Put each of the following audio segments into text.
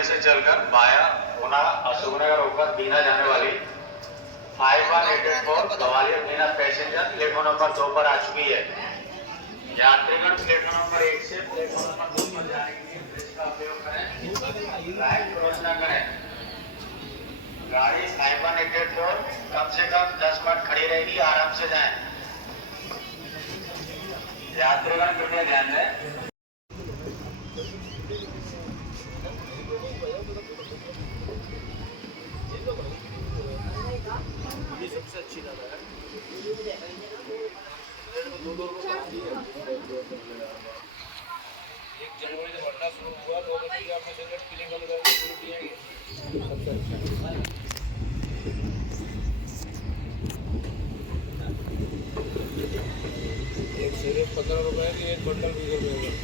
ग्वालियर से चलकर वाया पुना अशोकनगर होकर बीना जाने वाली 5184 Gwalior Bina passenger platform number 2 पर आ चुकी है। यात्रीगण प्लेटफॉर्म नंबर 1 से प्लेटफॉर्म नंबर 2 पर जाने के लिए ब्रिज का उपयोग करें, लाइन क्रॉस न करें। गाड़ी 5184 कम से कम 10 मिनट खड़ी रहेगी, आराम से जाएं। यात्रीगण कृपया ध्यान दें। सबसे अच्छी लगा है। एक जनवरी से बढ़ना शुरू हुआ, लोग आपने सिगरेट पीने का शुरू किए। सबसे अच्छा एक सिगरेट 15 रुपए की, एक बंडल 20 रुपए का।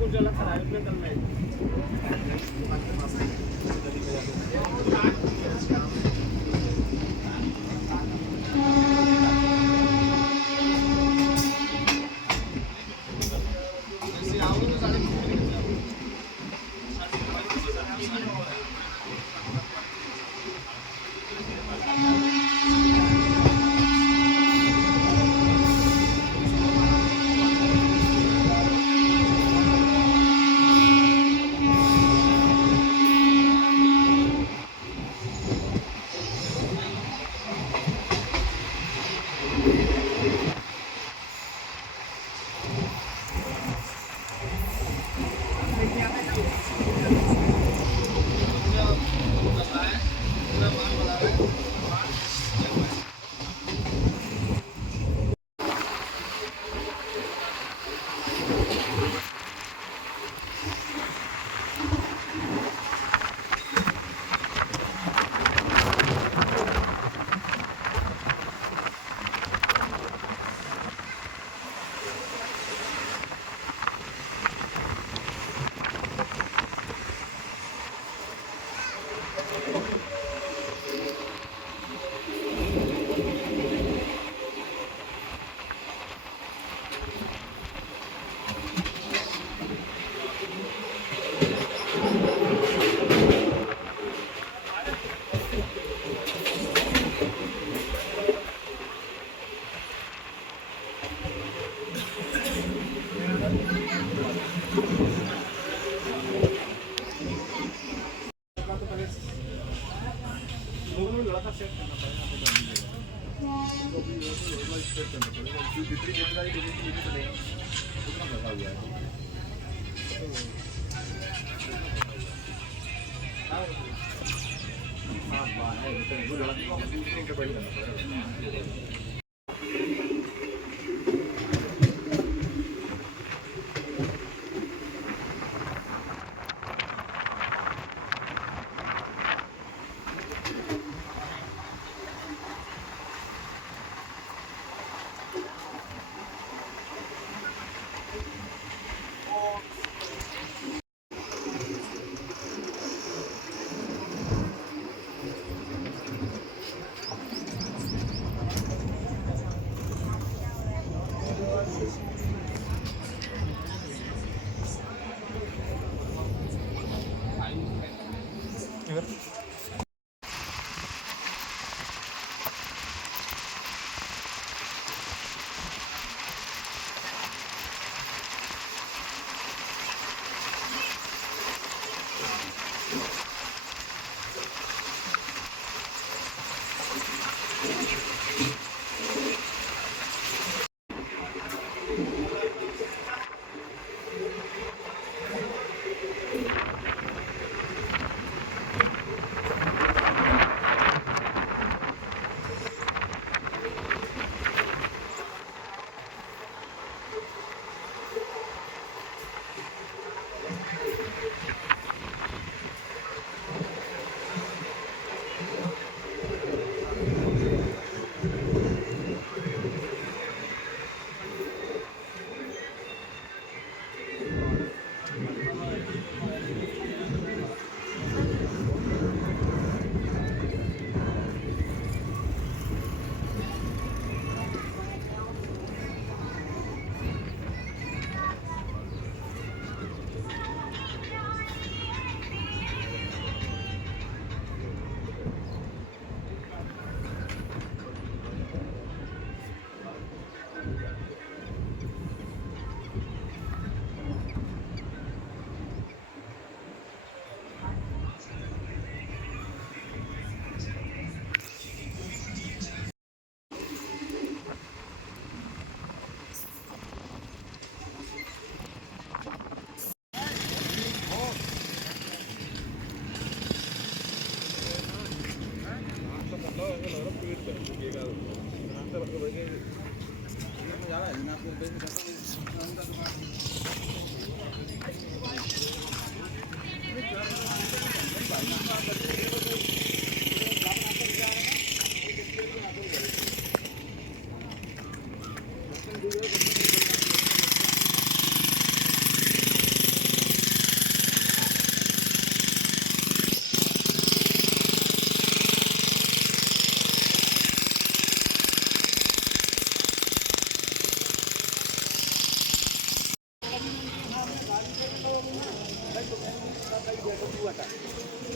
कुछ अलग खड़ा है उसमें कल में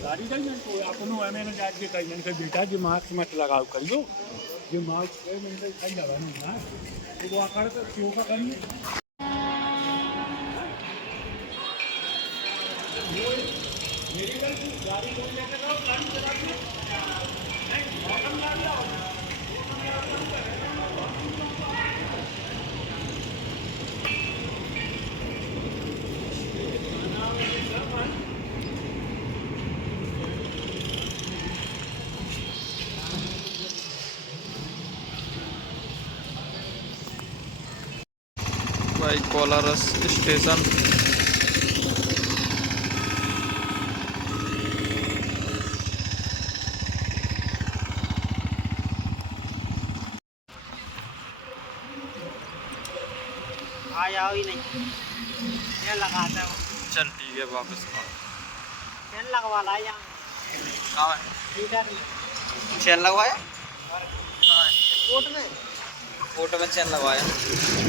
गाड़ी जाइए तो अपनो मैंने जाके कही मैंने कहा बेटा जो मार्क्स मत लगाओ करियो जो मार्क्स है मैंने कहा सही लगाना ना तो वो आकर तो क्यों का करिए मेरी गाड़ी को लेकर जाओ गाड़ी चला के नहीं मौसम गाड़ी आओ भाई कोलारस स्टेशन आया ही नहीं ये लगाता है चल ठीक है वापस फैन लगवा ला यहाँ लीटर में चैन लगवाया कोट में फोटो में चैन लगवाया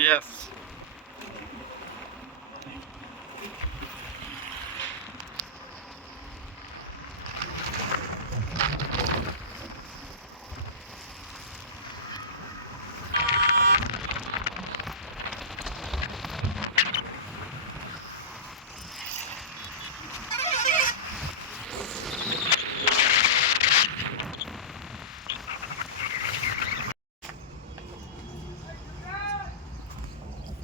यस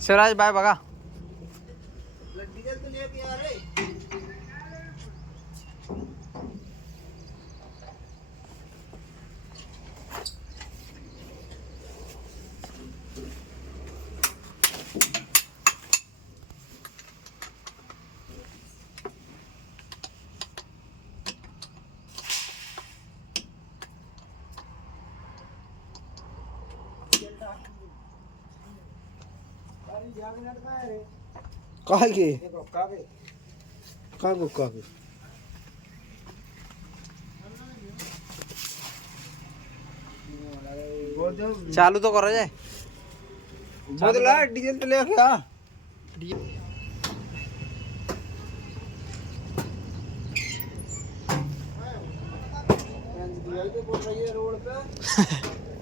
शिवराज बाय बघा डीजल तो लेके आ रहे कागे कागो कागे चालू तो करा जाए बदला डीजल तो ले क्या रोड पे